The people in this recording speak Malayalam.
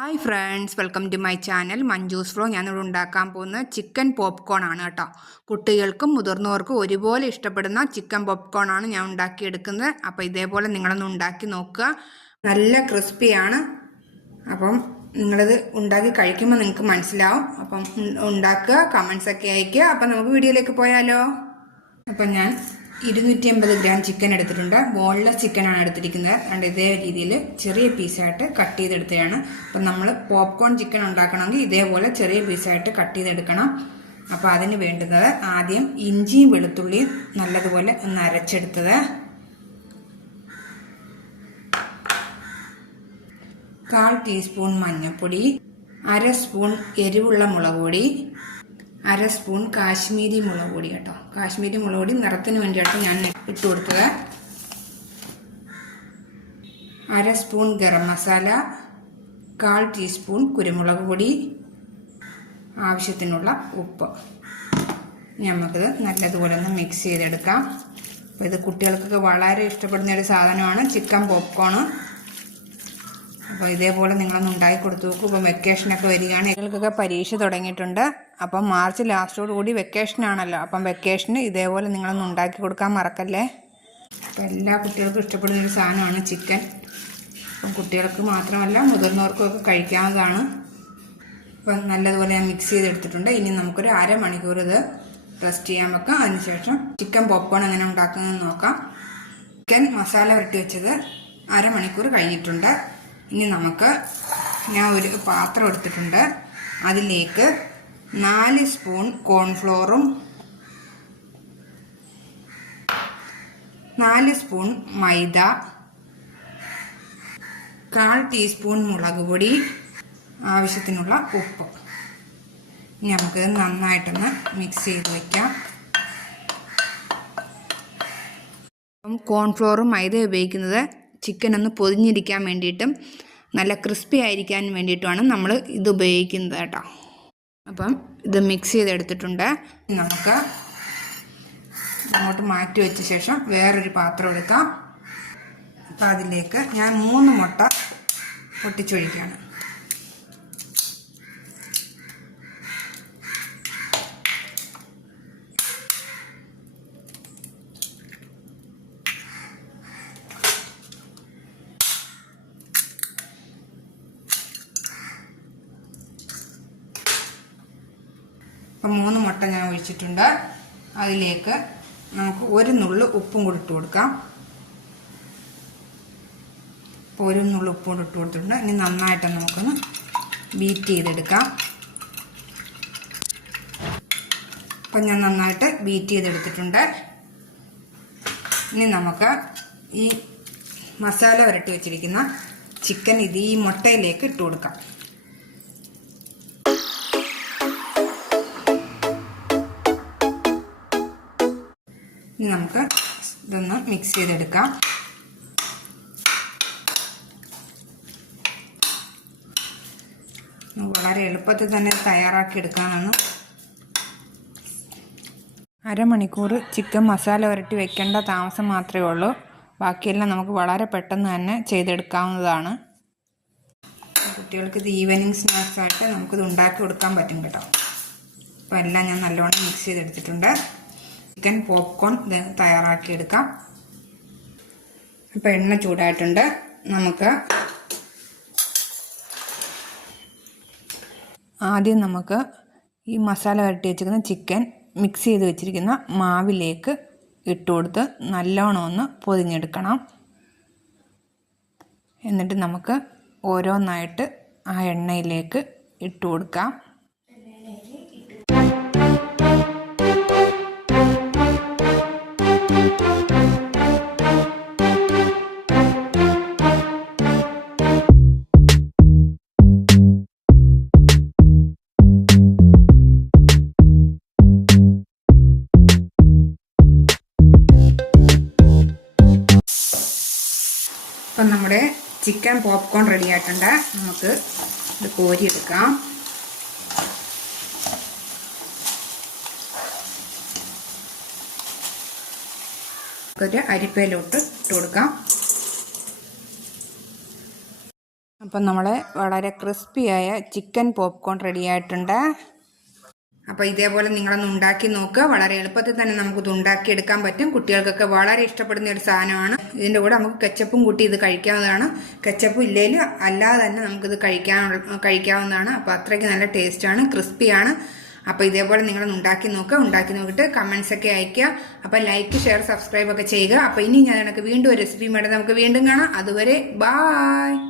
Hi friends, welcome to my channel Manju's flow. ഞാനിവിടെ ഉണ്ടാക്കാൻ പോകുന്ന ചിക്കൻ പോപ്കോൺ ആണ് കേട്ടോ. കുട്ടികൾക്കും മുതിർന്നവർക്കും ഒരുപോലെ ഇഷ്ടപ്പെടുന്ന ചിക്കൻ പോപ്കോൺ ആണ് ഞാൻ ഉണ്ടാക്കിയെടുക്കുന്നത്. അപ്പോൾ ഇതേപോലെ നിങ്ങളൊന്ന് ഉണ്ടാക്കി നോക്കുക. നല്ല ക്രിസ്പിയാണ്. അപ്പം നിങ്ങളിത് ഉണ്ടാക്കി കഴിക്കുമ്പോൾ നിങ്ങൾക്ക് മനസ്സിലാവും. അപ്പം ഉണ്ടാക്കുക, കമൻസൊക്കെ അയയ്ക്കുക. അപ്പം നമുക്ക് വീഡിയോയിലേക്ക് പോയാലോ. അപ്പം ഞാൻ 250 ഗ്രാം ചിക്കൻ എടുത്തിട്ടുണ്ട്. ബോൺലെസ് ചിക്കനാണ് എടുത്തിരിക്കുന്നത്. അതുകൊണ്ട് ഇതേ രീതിയിൽ ചെറിയ പീസായിട്ട് കട്ട് ചെയ്തെടുത്തതാണ്. അപ്പം നമ്മൾ പോപ്കോൺ ചിക്കൻ ഉണ്ടാക്കണമെങ്കിൽ ഇതേപോലെ ചെറിയ പീസായിട്ട് കട്ട് ചെയ്തെടുക്കണം. അപ്പോൾ അതിന് വേണ്ടുന്നത് ആദ്യം ഇഞ്ചിയും വെളുത്തുള്ളിയും നല്ലതുപോലെ ഒന്ന് അരച്ചെടുത്തത്, 1/4 ടീസ്പൂൺ മഞ്ഞൾപ്പൊടി, 1/2 സ്പൂൺ എരിവുള്ള മുളക് പൊടി, 1/2 സ്പൂൺ കാശ്മീരി മുളക് പൊടി കേട്ടോ. കാശ്മീരി മുളക് പൊടി നിറത്തിന് വേണ്ടിയിട്ട് ഞാൻ ഇട്ട് കൊടുത്തത്, 1/2 സ്പൂൺ ഗരം മസാല, 1/4 ടീസ്പൂൺ കുരുമുളക് പൊടി, ആവശ്യത്തിനുള്ള ഉപ്പ്. നമുക്കിത് നല്ലതുപോലെ ഒന്ന് മിക്സ് ചെയ്തെടുക്കാം. അപ്പോൾ ഇത് കുട്ടികൾക്കൊക്കെ വളരെ ഇഷ്ടപ്പെടുന്ന ഒരു സാധനമാണ് ചിക്കൻ പോപ്കോൺ. അപ്പോൾ ഇതേപോലെ നിങ്ങളൊന്ന് ഉണ്ടാക്കി കൊടുത്തു നോക്കൂ. ഇപ്പം വെക്കേഷനൊക്കെ വരികയാണ്, കുട്ടികൾക്കൊക്കെ പരീക്ഷ തുടങ്ങിയിട്ടുണ്ട്. അപ്പം മാർച്ച് ലാസ്റ്റോട് കൂടി വെക്കേഷനാണല്ലോ. അപ്പം വെക്കേഷന് ഇതേപോലെ നിങ്ങളൊന്ന് ഉണ്ടാക്കി കൊടുക്കാൻ മറക്കല്ലേ. അപ്പം എല്ലാ കുട്ടികൾക്കും ഇഷ്ടപ്പെടുന്നൊരു സാധനമാണ് ചിക്കൻ. അപ്പം കുട്ടികൾക്ക് മാത്രമല്ല മുതിർന്നവർക്കും ഒക്കെ കഴിക്കാവുന്നതാണ്. അപ്പം നല്ലതുപോലെ ഞാൻ മിക്സ് ചെയ്തെടുത്തിട്ടുണ്ട്. ഇനി നമുക്കൊരു അരമണിക്കൂർ ഇത് റെസ്റ്റ് ചെയ്യാൻ വെക്കാം. അതിനുശേഷം ചിക്കൻ പോപ്കോൺ എങ്ങനെ ഉണ്ടാക്കുന്നതെന്ന് നോക്കാം. ചിക്കൻ മസാല പുരട്ടി വെച്ചത് അരമണിക്കൂർ കഴിഞ്ഞിട്ടുണ്ട്. ഇനി ഞാൻ ഒരു പാത്രം എടുത്തിട്ടുണ്ട്. അതിലേക്ക് 4 സ്പൂൺ കോൺഫ്ലോറും 4 സ്പൂൺ മൈദ, 1/4 ടീസ്പൂൺ മുളക് പൊടി, ആവശ്യത്തിനുള്ള ഉപ്പ്. ഇനി നമുക്കിത് നന്നായിട്ടൊന്ന് മിക്സ് ചെയ്ത് വയ്ക്കാം. കോൺഫ്ലോറും മൈദ ഉപയോഗിക്കുന്നത് ചിക്കൻ ഒന്ന് പൊതിഞ്ഞിരിക്കാൻ വേണ്ടിയിട്ടും നല്ല ക്രിസ്പി ആയിരിക്കാൻ വേണ്ടിയിട്ടുമാണ് നമ്മൾ ഇത് ഉപയോഗിക്കുന്നത് കേട്ടോ. അപ്പം ഇത് മിക്സ് ചെയ്തെടുത്തിട്ടുണ്ട്. നമുക്ക് അങ്ങോട്ട് മാറ്റി വെച്ച ശേഷം വേറൊരു പാത്രം എടുക്കാം. അപ്പം അതിലേക്ക് ഞാൻ 3 മുട്ട പൊട്ടിച്ചൊഴിക്കുകയാണ്. അപ്പം 3 മുട്ട ഞാൻ ഒഴിച്ചിട്ടുണ്ട്. അതിലേക്ക് നമുക്ക് 1 നുള്ളു ഉപ്പും കൂടി ഇട്ട് കൊടുക്കാം. അപ്പോൾ 1 നുള്ളു ഉപ്പും കൂടി ഇട്ട് കൊടുത്തിട്ടുണ്ട്. ഇനി നന്നായിട്ട് നമുക്കൊന്ന് ബീറ്റ് ചെയ്തെടുക്കാം. അപ്പം ഞാൻ നന്നായിട്ട് ബീറ്റ് ചെയ്തെടുത്തിട്ടുണ്ട്. ഇനി നമുക്ക് ഈ മസാല പുരട്ടി വെച്ചിരിക്കുന്ന ചിക്കൻ ഈ മുട്ടയിലേക്ക് ഇട്ട് കൊടുക്കാം. ഇനി നമുക്ക് ഇതൊന്ന് മിക്സ് ചെയ്തെടുക്കാം. വളരെ എളുപ്പത്തിൽ തന്നെ തയ്യാറാക്കി എടുക്കാനാണ്. അരമണിക്കൂർ ചിക്കൻ മസാല പുരട്ടി വെക്കേണ്ട താമസം മാത്രമേ ഉള്ളൂ. ബാക്കിയെല്ലാം നമുക്ക് വളരെ പെട്ടെന്ന് തന്നെ ചെയ്തെടുക്കാവുന്നതാണ്. കുട്ടികൾക്ക് ഇത് ഈവനിങ് സ്നാക്സായിട്ട് നമുക്കിത് ഉണ്ടാക്കി കൊടുക്കാൻ പറ്റും കേട്ടോ. അപ്പോൾ എല്ലാം ഞാൻ നല്ലോണം മിക്സ് ചെയ്തെടുത്തിട്ടുണ്ട്. ചിക്കൻ പോപ്കോൺ തയ്യാറാക്കിയെടുക്കാം. അപ്പോൾ എണ്ണ ചൂടായിട്ടുണ്ട്. നമുക്ക് ഈ മസാല പുരട്ടി വെച്ചിരിക്കുന്ന ചിക്കൻ മിക്സ് ചെയ്ത് വെച്ചിരിക്കുന്ന മാവിലേക്ക് ഇട്ട് കൊടുത്ത് നല്ലോണം ഒന്ന് പൊതിഞ്ഞെടുക്കണം. എന്നിട്ട് നമുക്ക് ഓരോന്നായിട്ട് ആ എണ്ണയിലേക്ക് ഇട്ട് കൊടുക്കാം. അപ്പം നമ്മുടെ ചിക്കൻ പോപ്കോൺ റെഡി ആയിട്ടുണ്ട്. നമുക്ക് ഇത് കോരിയെടുക്കാം. ഒരു അരിപ്പയിലോട്ട് ഇട്ട് കൊടുക്കാം. അപ്പം നമ്മളെ വളരെ ക്രിസ്പിയായ ചിക്കൻ പോപ്കോൺ റെഡി ആയിട്ടുണ്ട്. അപ്പോൾ ഇതേപോലെ നിങ്ങളൊന്ന് ഉണ്ടാക്കി നോക്കുക. വളരെ എളുപ്പത്തിൽ തന്നെ നമുക്കിത് ഉണ്ടാക്കിയെടുക്കാൻ പറ്റും. കുട്ടികൾക്കൊക്കെ വളരെ ഇഷ്ടപ്പെടുന്ന ഒരു സാധനമാണ്. ഇതിൻ്റെ കൂടെ നമുക്ക് കെച്ചപ്പും കൂട്ടി ഇത് കഴിക്കാവുന്നതാണ്. കെച്ചപ്പും ഇല്ലെങ്കിൽ അല്ലാതെ തന്നെ നമുക്കിത് കഴിക്കാവുന്നതാണ്. അപ്പോൾ അത്രയ്ക്ക് നല്ല ടേസ്റ്റാണ്, ക്രിസ്പിയാണ്. അപ്പോൾ ഇതേപോലെ നിങ്ങളൊന്ന് ഉണ്ടാക്കി നോക്കുക. ഉണ്ടാക്കി നോക്കിയിട്ട് കമൻസ് ഒക്കെ അയയ്ക്കുക. അപ്പോൾ ലൈക്ക്, ഷെയർ, സബ്സ്ക്രൈബ് ഒക്കെ ചെയ്യുക. അപ്പോൾ ഇനി ഞാൻ വീണ്ടും ഒരു റെസിപ്പിയുമായിട്ട് നമുക്ക് വീണ്ടും കാണാം. അതുവരെ ബായ്.